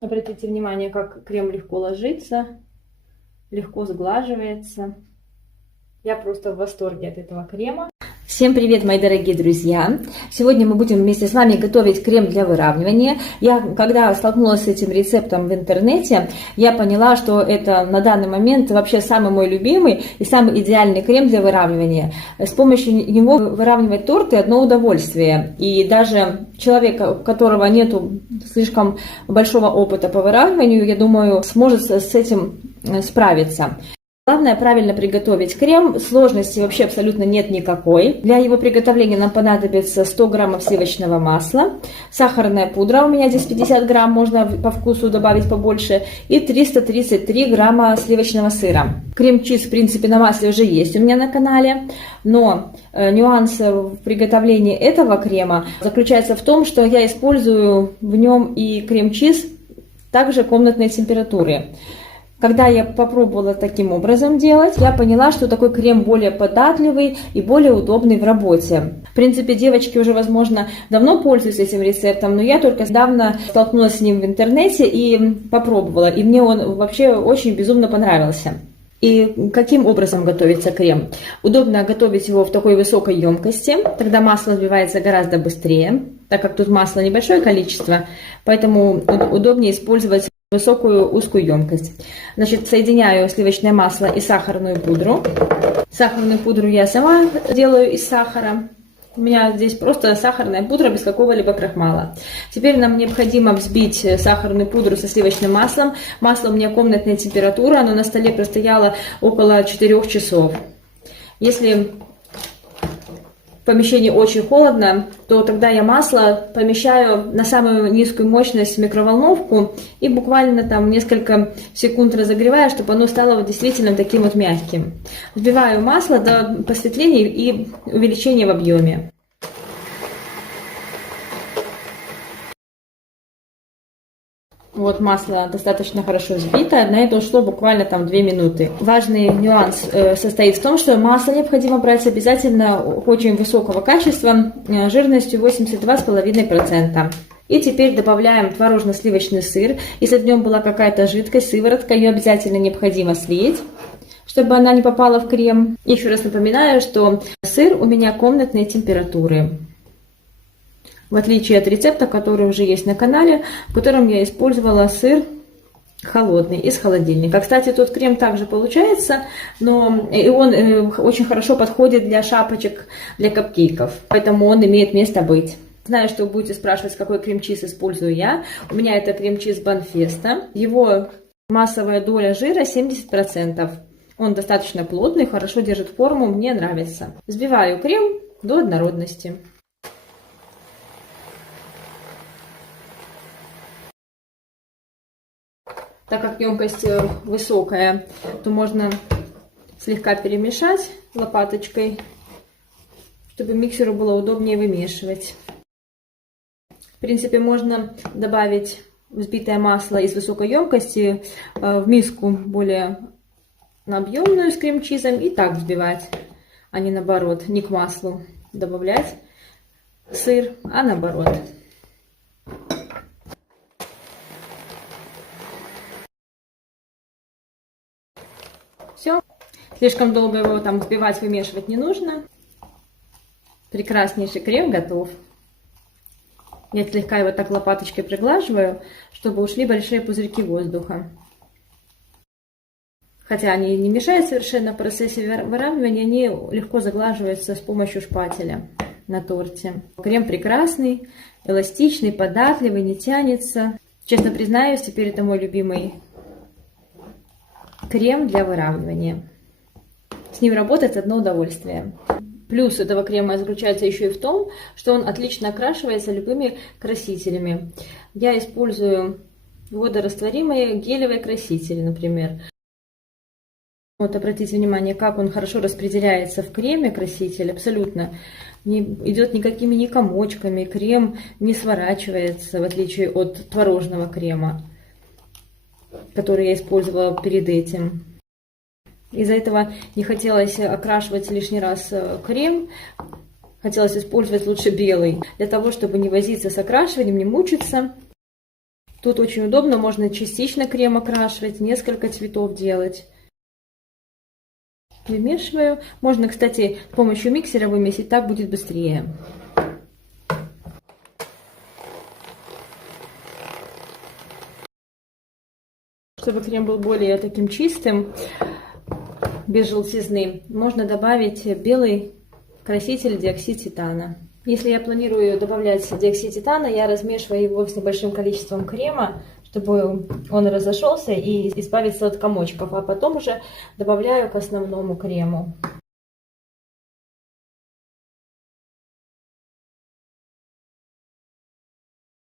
Обратите внимание, как крем легко ложится, легко сглаживается. Я просто в восторге от этого крема. Всем привет, мои дорогие друзья! Сегодня мы будем вместе с вами готовить крем для выравнивания. Когда столкнулась с этим рецептом в интернете, я поняла, что это на данный момент вообще самый мой любимый и самый идеальный крем для выравнивания. С помощью него выравнивать торты одно удовольствие. И даже человек, у которого нету слишком большого опыта по выравниванию, я думаю, сможет с этим справиться. Главное правильно приготовить крем, сложности вообще абсолютно нет никакой. Для его приготовления нам понадобится 100 граммов сливочного масла, сахарная пудра, у меня здесь 50 грамм, можно по вкусу добавить побольше, и 333 грамма сливочного сыра. Крем-чиз, в принципе, на масле уже есть у меня на канале, но нюанс в приготовлении этого крема заключается в том, что я использую в нем и крем-чиз также комнатной температуры. Когда я попробовала таким образом делать, я поняла, что такой крем более податливый и более удобный в работе. В принципе, девочки уже, возможно, давно пользуются этим рецептом, но я только недавно столкнулась с ним в интернете и попробовала. И мне он вообще очень безумно понравился. И каким образом готовится крем? Удобно готовить его в такой высокой емкости, тогда масло взбивается гораздо быстрее, так как тут масла небольшое количество, поэтому удобнее использовать высокую узкую емкость. Значит, соединяю сливочное масло и сахарную пудру. Сахарную пудру я сама делаю из сахара. У меня здесь просто сахарная пудра без какого-либо крахмала. Теперь нам необходимо взбить сахарную пудру со сливочным маслом. Масло у меня комнатная температура, оно на столе простояло около 4 часов. Если в помещении очень холодно, то тогда я масло помещаю на самую низкую мощность в микроволновку и буквально там несколько секунд разогреваю, чтобы оно стало действительно таким вот мягким. Взбиваю масло до посветления и увеличения в объеме. Вот масло достаточно хорошо взбито, на это ушло буквально там 2 минуты. Важный нюанс состоит в том, что масло необходимо брать обязательно очень высокого качества, жирностью 82,5%. И теперь добавляем творожно-сливочный сыр. Если в нем была какая-то жидкость, сыворотка, ее обязательно необходимо слить, чтобы она не попала в крем. Еще раз напоминаю, что сыр у меня комнатной температуры. В отличие от рецепта, который уже есть на канале, в котором я использовала сыр холодный из холодильника. Кстати, тут крем также получается, но и он очень хорошо подходит для шапочек, для капкейков, поэтому он имеет место быть. Знаю, что вы будете спрашивать, какой крем-чиз использую я. У меня это крем-чиз Банфеста. Его массовая доля жира 70%. Он достаточно плотный, хорошо держит форму, мне нравится. Взбиваю крем до однородности. Так как емкость высокая, то можно слегка перемешать лопаточкой, чтобы миксеру было удобнее вымешивать. В принципе, можно добавить взбитое масло из высокой емкости в миску более объемную с крем-чизом и так взбивать, а не наоборот, не к маслу добавлять сыр, а наоборот. Все, слишком долго его там взбивать, вымешивать не нужно. Прекраснейший крем готов. Я слегка его так лопаточкой приглаживаю, чтобы ушли большие пузырьки воздуха. Хотя они не мешают совершенно в процессе выравнивания, они легко заглаживаются с помощью шпателя на торте. Крем прекрасный, эластичный, податливый, не тянется. Честно признаюсь, теперь это мой любимый крем для выравнивания. С ним работать одно удовольствие. Плюс этого крема заключается еще и в том, что он отлично окрашивается любыми красителями. Я использую водорастворимые гелевые красители, например. Вот обратите внимание, как он хорошо распределяется в креме, краситель, абсолютно не идет никакими ни комочками, крем не сворачивается, в отличие от творожного крема, который я использовала перед этим. Из-за этого не хотелось окрашивать лишний раз крем, хотелось использовать лучше белый, для того, чтобы не возиться с окрашиванием, не мучиться. Тут очень удобно, можно частично крем окрашивать, несколько цветов делать. Вымешиваю. Можно, кстати, с помощью миксера вымесить, так будет быстрее. Чтобы крем был более таким чистым, без желтизны, можно добавить белый краситель диоксид титана. Если я планирую добавлять диоксид титана, я размешиваю его с небольшим количеством крема, чтобы он разошелся и избавиться от комочков, а потом уже добавляю к основному крему.